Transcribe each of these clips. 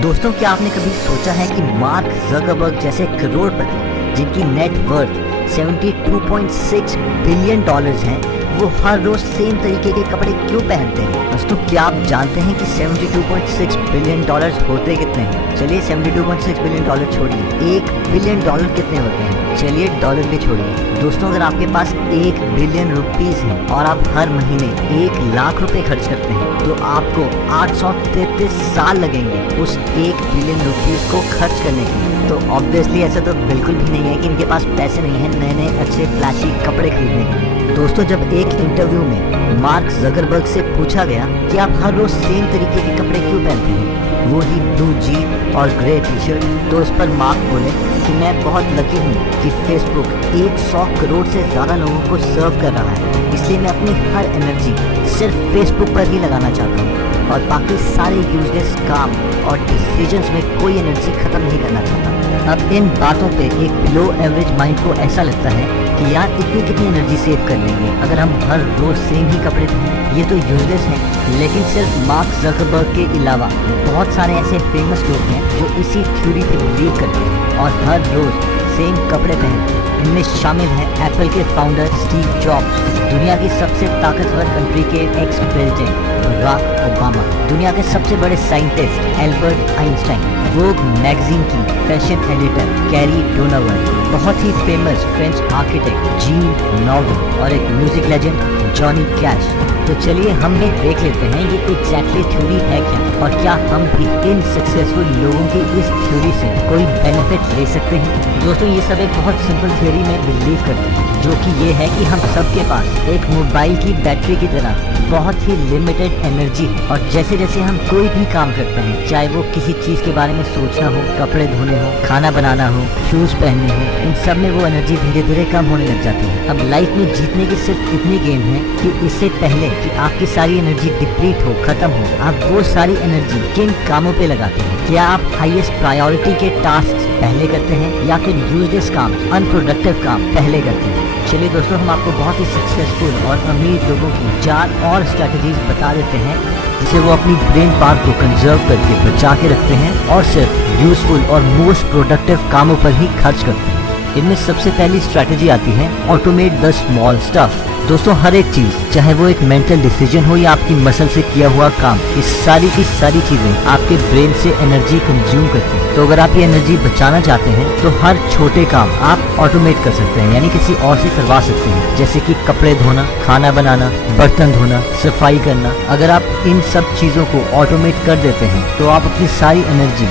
दोस्तों, क्या आपने कभी सोचा है कि मार्क जकरबर्ग जैसे करोड़पति जिनकी नेट वर्थ 72.6 बिलियन डॉलर्स हैं, वो हर रोज सेम तरीके के कपड़े क्यों पहनते हैं? दोस्तों, क्या आप जानते हैं कि 72.6 बिलियन डॉलर्स होते कितने हैं? चलिए 72.6 बिलियन डॉलर छोड़िए, 1 बिलियन डॉलर कितने होते हैं? चलिए डॉलर भी छोड़िए। दोस्तों, अगर आपके पास 1 बिलियन रुपीस है और आप हर महीने 1 लाख रुपए खर्च करते हैं, तो आपको 833 साल लगेंगे उस 1 बिलियन रुपीस को खर्च करने के लिए। तो ऑब्वियसली ऐसा तो बिल्कुल भी नहीं है कि इनके पास पैसे नहीं है नए नए अच्छे फ्लैशी कपड़े खरीदने के लिए। दोस्तों, जब एक इंटरव्यू में मार्क जकरबर्ग से पूछा गया कि आप हर रोज सेम तरीके के कपड़े क्यों पहनते हैं, वो ही ब्लू जीन और ग्रे टी शर्ट, तो उस पर मार्क बोले कि मैं बहुत लकी हूँ कि फेसबुक 100 करोड़ से ज़्यादा लोगों को सर्व कर रहा है, इसलिए मैं अपनी हर एनर्जी सिर्फ फेसबुक पर ही लगाना चाहता हूँ और बाकी सारे यूजलेस काम और डिसीजंस में कोई एनर्जी खत्म नहीं करना चाहता। अब इन बातों पे एक बिलो एवरेज माइंड को ऐसा लगता है कि यार इतनी कितनी एनर्जी सेव कर लेंगे अगर हम हर रोज सेम ही कपड़े पहनें, ये तो यूजलेस है। लेकिन सिर्फ मार्क जकरबर्ग के अलावा बहुत सारे ऐसे फेमस लोग हैं जो इसी थ्योरी पे बिलीव करते हैं और हर रोज सेम कपड़े पहनते हैं। इनमें शामिल हैं एप्पल के फाउंडर स्टीव जॉब्स, दुनिया की सबसे ताकतवर कंट्री के एक्स प्रेसिडेंट बराक ओबामा, दुनिया के सबसे बड़े साइंटिस्ट एल्बर्ट आइंस्टाइन, वोग मैगजीन की फैशन एडिटर कैरी डोनोवन, बहुत ही फेमस फ्रेंच आर्किटेक्ट जीन नॉर्डन और एक म्यूजिक लेजेंड जॉनी कैश। तो चलिए हम भी देख लेते हैं ये एग्जैक्टली थ्योरी है क्या और क्या हम भी इन सक्सेसफुल लोगों की इस थ्योरी से कोई बेनिफिट ले सकते हैं। दोस्तों, ये सब एक बहुत सिंपल थ्योरी में बिलीव करते हैं, जो कि ये है कि हम सबके पास एक मोबाइल की बैटरी की तरह बहुत ही लिमिटेड एनर्जी है और जैसे जैसे हम कोई भी काम करते हैं, चाहे वो किसी चीज के बारे में सोचना हो, कपड़े धोने हो, खाना बनाना हो, शूज पहनने हो, इन सब में वो एनर्जी धीरे धीरे कम होने लग जाती है। अब लाइफ में जीतने की सिर्फ इतनी गेम है कि इससे पहले कि आपकी सारी एनर्जी डिप्लीट हो, खत्म हो, आप वो सारी एनर्जी किन कामों पे लगाते हैं? क्या आप हाईएस्ट प्रायोरिटी के टास्क पहले करते हैं या फिर यूजलेस काम, अनप्रोडक्टिव काम पहले करते हैं? चलिए दोस्तों, हम आपको बहुत ही सक्सेसफुल और अमीर लोगों की 4 और स्ट्रैटेजीज बता देते हैं जिसे वो अपनी ब्रेन पावर को कंजर्व करके बचा के रखते हैं और सिर्फ यूजफुल और मोस्ट प्रोडक्टिव कामों पर ही खर्च करते हैं। इनमें सबसे पहली स्ट्रैटेजी आती है ऑटोमेट द स्मॉल स्टफ। दोस्तों, हर एक चीज, चाहे वो एक मेंटल डिसीजन हो या आपकी मसल से किया हुआ काम, इस सारी की सारी चीजें आपके ब्रेन से एनर्जी कंज्यूम करती हैं। तो अगर आप ये एनर्जी बचाना चाहते हैं तो हर छोटे काम आप ऑटोमेट कर सकते हैं, यानी किसी और से करवा सकते हैं, जैसे कि कपड़े धोना, खाना बनाना, बर्तन धोना, सफाई करना। अगर आप इन सब चीजों को ऑटोमेट कर देते हैं तो आप अपनी सारी एनर्जी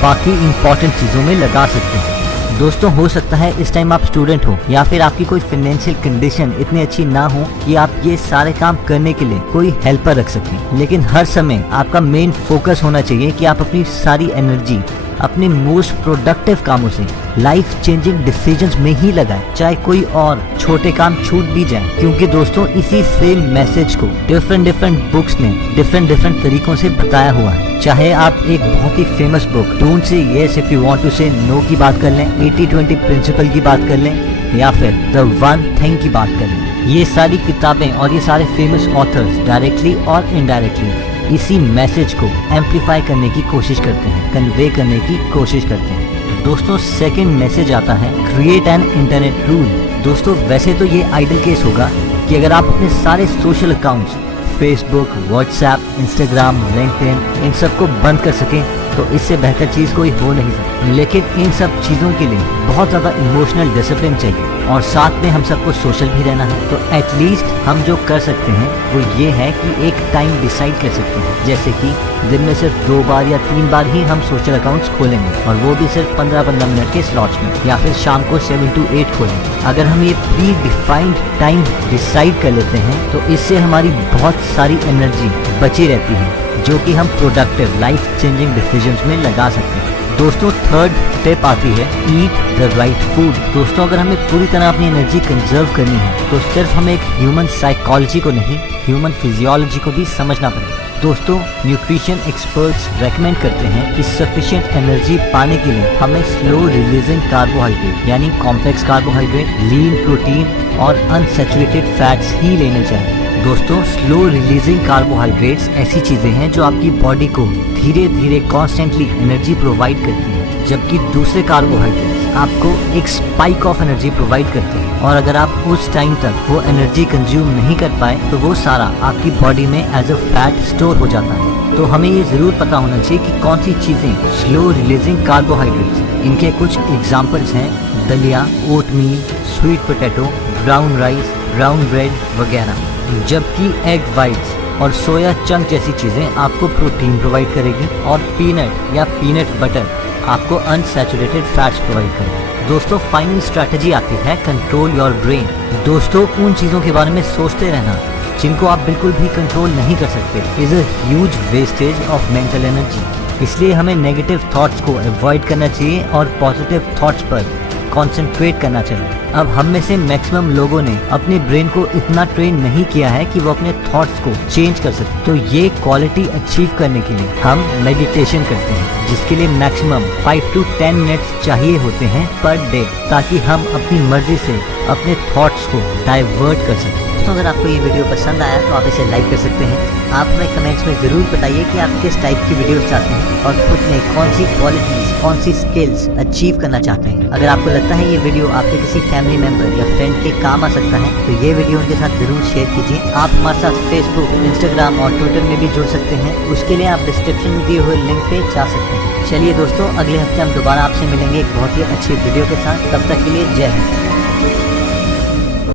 बाकी इंपॉर्टेंट चीजों में लगा सकते हैं। दोस्तों, हो सकता है इस टाइम आप स्टूडेंट हो या फिर आपकी कोई फाइनेंशियल कंडीशन इतनी अच्छी ना हो कि आप ये सारे काम करने के लिए कोई हेल्पर रख सकें, लेकिन हर समय आपका मेन फोकस होना चाहिए कि आप अपनी सारी एनर्जी अपने मोस्ट प्रोडक्टिव कामों से लाइफ चेंजिंग डिसीजंस में ही लगाएं, चाहे कोई और छोटे काम छूट भी जाए। क्योंकि दोस्तों, इसी सेम मैसेज को डिफरेंट बुक्स ने डिफरेंट तरीकों से बताया हुआ है। चाहे आप एक बहुत ही famous book don't say yes if you want to say no की बात कर लें, 80-20 प्रिंसिपल की बात कर लें या फिर द वन थिंग की बात कर लें, ये सारी किताबें और ये सारे फेमस ऑथर्स डायरेक्टली और इनडायरेक्टली इसी मैसेज को एम्पलीफाई करने की कोशिश करते हैं, कन्वे करने की कोशिश करते हैं। दोस्तों, सेकंड मैसेज आता है क्रिएट एन इंटरनेट रूल। दोस्तों, वैसे तो ये आइडियल केस होगा कि अगर आप अपने सारे social accounts Facebook, WhatsApp, Instagram, LinkedIn, इन सबको बंद कर सकें, तो इससे बेहतर चीज़ कोई हो नहीं सकती। लेकिन इन सब चीज़ों के लिए बहुत ज़्यादा इमोशनल डिसिप्लिन चाहिए और साथ में हम सबको सोशल भी रहना है। तो एटलीस्ट हम जो कर सकते हैं वो ये है कि एक टाइम डिसाइड कर सकते हैं, जैसे कि दिन में सिर्फ 2 बार या 3 बार ही हम सोशल अकाउंट्स खोलेंगे और वो भी सिर्फ 15-15 मिनट के स्लॉट्स में, या फिर शाम को 7 to 8 खोलेंगे। अगर हम ये प्री डिफाइंड टाइम डिसाइड कर लेते हैं तो इससे हमारी बहुत सारी एनर्जी बची रहती है जो कि हम प्रोडक्टिव लाइफ चेंजिंग डिसीजंस में लगा सकते हैं। दोस्तों, थर्ड स्टेप आती है ईट द राइट फूड। दोस्तों, अगर हमें पूरी तरह अपनी एनर्जी कंजर्व करनी है तो सिर्फ हमें एक ह्यूमन साइकोलॉजी को नहीं, ह्यूमन फिजियोलॉजी को भी समझना पड़ेगा। दोस्तों, न्यूट्रिशन एक्सपर्ट्स रेकमेंड करते हैं कि सफिशिएंट एनर्जी पाने के लिए हमें स्लो रिलीजिंग कार्बोहाइड्रेट यानी कॉम्प्लेक्स कार्बोहाइड्रेट, लीन प्रोटीन और अनसैचुरेटेड फैट्स ही लेने चाहिए। दोस्तों, स्लो रिलीजिंग कार्बोहाइड्रेट्स ऐसी चीजें हैं जो आपकी बॉडी को धीरे धीरे कॉन्स्टेंटली एनर्जी प्रोवाइड करती है, जबकि दूसरे कार्बोहाइड्रेट्स आपको एक स्पाइक ऑफ एनर्जी प्रोवाइड करते हैं, और अगर आप उस टाइम तक वो एनर्जी कंज्यूम नहीं कर पाए तो वो सारा आपकी बॉडी में एज अ फैट स्टोर हो जाता है। तो हमें ये जरूर पता होना चाहिए कि कौन सी चीजें स्लो रिलीजिंग कार्बोहाइड्रेट्स हैं। इनके कुछ एग्जांपल्स हैं दलिया, oatmeal, sweet potato, brown rice, brown bread वगैरह, जबकि एग वाइट्स और सोया चंक जैसी चीजें आपको प्रोटीन प्रोवाइड करेगी, और पीनट या पीनट बटर आपको अनसैचुरेटेड फैट्स प्रोवाइड करेगी। दोस्तों, फाइनल स्ट्रैटेजी आती है कंट्रोल योर ब्रेन। दोस्तों, उन चीज़ों के बारे में सोचते रहना जिनको आप बिल्कुल भी कंट्रोल नहीं कर सकते is a huge wastage of mental energy. इसलिए हमें नेगेटिव थॉट्स को अवॉइड करना चाहिए और पॉजिटिव थॉट्स पर कंसंट्रेट करना चाहिए। अब हम में से मैक्सिमम लोगों ने अपने ब्रेन को इतना ट्रेन नहीं किया है कि वो अपने थॉट्स को चेंज कर सके। तो ये क्वालिटी अचीव करने के लिए हम मेडिटेशन करते हैं, जिसके लिए मैक्सिमम 5 to 10 मिनट्स चाहिए होते हैं पर डे, ताकि हम अपनी मर्जी से अपने थॉट्स को डाइवर्ट कर सकें। दोस्तों, अगर आपको ये वीडियो पसंद आया तो आप इसे लाइक कर सकते हैं। आप हमें कमेंट्स में ज़रूर बताइए कि आप किस टाइप की वीडियोस चाहते हैं और खुद में कौन सी क्वालिटीज़, कौन सी स्किल्स अचीव करना चाहते हैं। अगर आपको लगता है ये वीडियो आपके किसी फैमिली मेम्बर या फ्रेंड के काम आ सकता है तो ये वीडियो उनके साथ ज़रूर शेयर कीजिए। आप हमारे साथ फेसबुक, इंस्टाग्राम और ट्विटर में भी जुड़ सकते हैं। उसके लिए आप डिस्क्रिप्शन में दिए हुए लिंक पे जा सकते हैं। चलिए दोस्तों, अगले हफ्ते हम दोबारा आपसे मिलेंगे एक बहुत ही अच्छी वीडियो के साथ। तब तक के लिए जय हिंद।